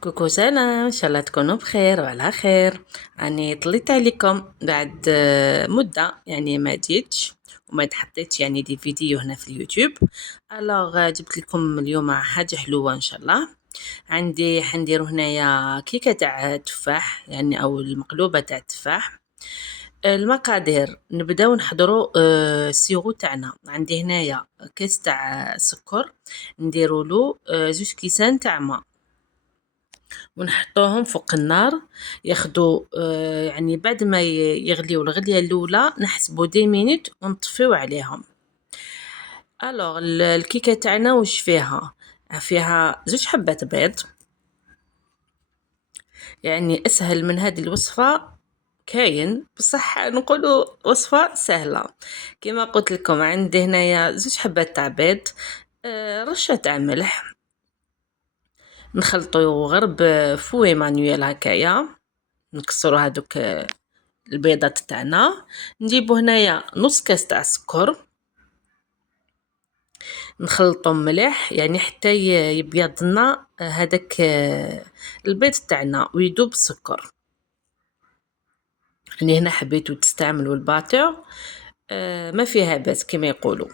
كوكو سلام، ان شاء الله تكونوا بخير وعلى خير. راني طليت عليكم بعد مده، يعني ما جيتش وما حطيتش يعني دي فيديو هنا في اليوتيوب. الوغ جبت لكم اليوم حاجه حلوه ان شاء الله. عندي حنديرو هنايا كيكه تاع تفاح، يعني او المقلوبه تاع التفاح. المقادير نبداو نحضروا السيرو تاعنا. عندي هنايا كاس تاع سكر، نديروا له 2 كيسان تاع ماء ونحطوهم فوق النار ياخدوا يعني بعد ما يغليو الغليه الاولى نحسبوا 10 مينوت ونطفيو عليهم. الوغ الكيكه تاعنا واش فيها 2 حبات بيض. يعني اسهل من هذه الوصفه كاين، بصح نقولوا وصفه سهله. كما قلت لكم عندي هنايا 2 حبات تاع بيض، رشه تاع ملح. نخلطو غير بفوي مانيوال هكايا، نكسروا هذوك البيضات تاعنا. نجيبو هنايا نص كاس تاع سكر، نخلطو مليح يعني حتى يبيض لنا هذاك البيض تاعنا ويذوب السكر. يعني هنا حبيتو تستعملوا الباتور ما فيها باس كما يقولوا.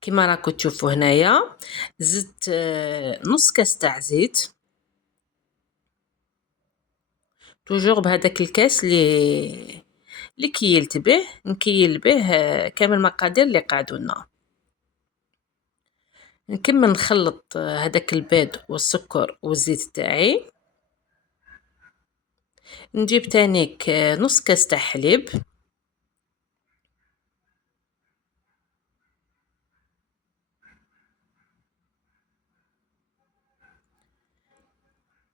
كما راكم تشوفوا هنايا زدت نص كاس تاع زيت، توجور بهذاك الكاس اللي كيلت به، نكيل به كامل المقادير اللي قعدولنا. نكمل نخلط هذاك البيض والسكر والزيت تاعي. نجيب تانيك نص كاس تاع حليب،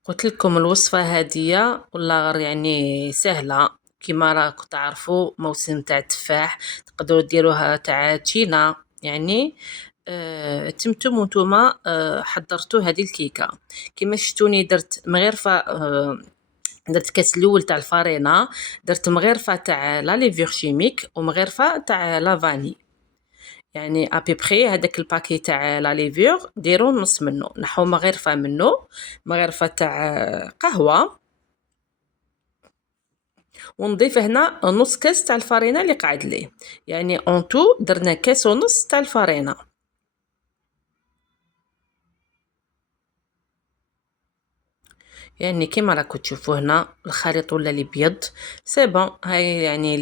قلت لكم الوصفه هاديه والله غير يعني سهله. كما راكم تعرفوا موسم تاع التفاح، تقدروا ديروها تاع تشينا يعني. تمتم وانتوما حضرتوا هذه الكيكه. كما شفتوني درت مغرفه، درت كاس الاول تاع الفارينه، درت مغرفه تاع لا ليفور شيميك ومغرفه تاع لافاني. يعني ابي بخي هذاك الباكي تاع لا ليفور ديروا نص منه، نحو مغرفه منه، مغرفه تاع قهوه، ونضيف هنا نص كاس تاع الفارينه اللي قاعد ليه. يعني اون تو درنا كاس ونص تاع الفارينه. يعني كيما راكم تشوفوا هنا الخليط ولا لي بيض سي بون. هاي يعني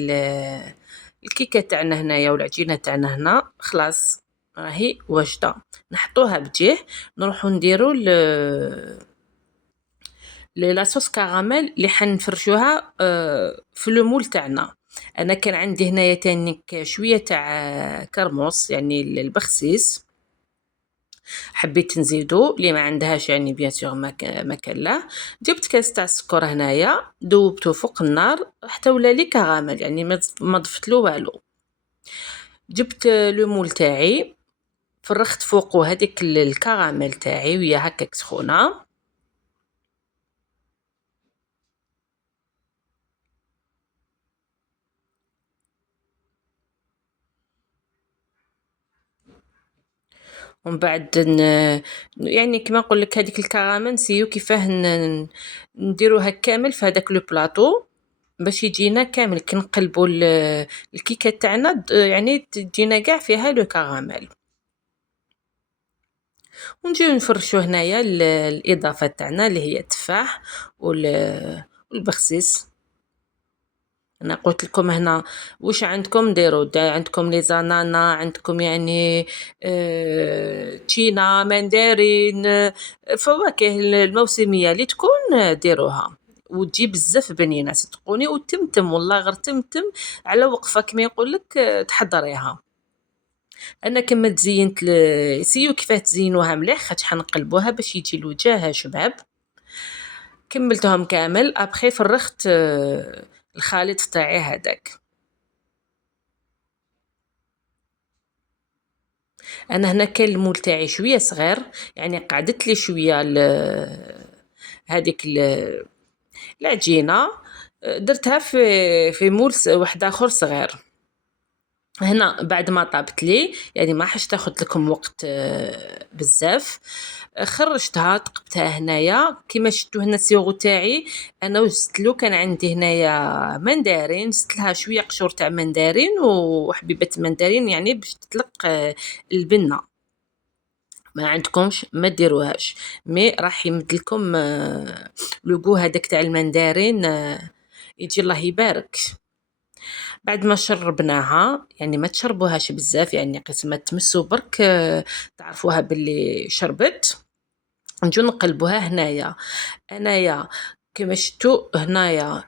الكيكه تاعنا هنايا والعجينه تاعنا هنا خلاص راهي واجده. نحطوها بجيه، نروحو نديرو لاصوص كراميل اللي حنفرشوها في لو مول تاعنا. انا كان عندي هنايا تانيك شويه تاع كرموس يعني البخسيس، حبيت نزيدو اللي ما عندهاش يعني بيان سور ما كان لا. جبت كاس تاع السكر هنايا ذوبته فوق النار حتى ولا لي كراميل، يعني ما ضفت له والو. جبت لو مول تاعي، فرخت فوقه هذيك الكراميل تاعي وهي هكاك سخونه. ومن بعد يعني كما نقول لك هذيك الكراميل نسيو كيفاه نديروها كامل في هذاك لو بلاطو باش يجينا كامل كي نقلبوا الكيكه تاعنا يعني تجينا كاع فيها لو كراميل. ونجيو نفرشوا هنايا الاضافه تاعنا اللي هي التفاح والبخسيس. انا قلت لكم هنا واش عندكم ديروا، عندكم لي زانانا، عندكم يعني تشينا، مندرين، فواكه الموسميه اللي تكون ديروها وتجي بزاف بنينه صدقوني. وتمتم والله غير تمتم على وقفه كما يقول لك تحضريها. انا كما تزينت سيو كيفاه تزينوها مليح خاطش حنقلبوها باش يجي الوجه شباب. كملتهم كامل ابخي فرخت الخليط تاعي هذاك. انا هنا كان المول تاعي شويه صغير، يعني قعدت لي شويه هذيك العجينه درتها في مول واحد اخر صغير. هنا بعد ما طابت لي يعني ما حش تاخد لكم وقت بزاف. خرجتها تقبتها هنايا كيما شفتوا هنا السيغو تاعي انا وزدتلو كان عندي هنايا مندرين، زدت لها شويه قشور تاع مندرين وحبيبه مندرين يعني باش تطلق البنه. ما عندكمش ما ديروهاش، مي راح يمد لكم لو غو هذاك تاع المندرين يجي الله يبارك. بعد ما شربناها يعني ما تشربوهاش بزاف يعني قسمة تمسوا برك تعرفوها باللي شربت. نجو نقلبوها هنايا انايا كما شفتوا هنايا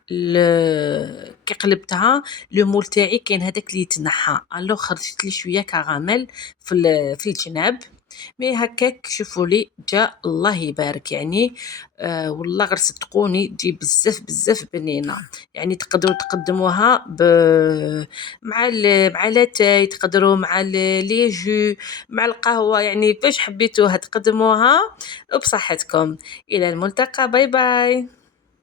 كي قلبتها لو مول تاعي كاين هذاك اللي يتنحى الو خرجت لي شويه كراميل في الجناب. مي هكاك شوفوا لي جا الله يبارك يعني والله غير صدقوني تجي بزاف بزاف بنينه. يعني تقدروا تقدموها مع لاتاي، تقدروا مع لي جو، مع القهوه، يعني باش حبيتوها تقدموها وبصحتكم. الى الملتقى، باي باي.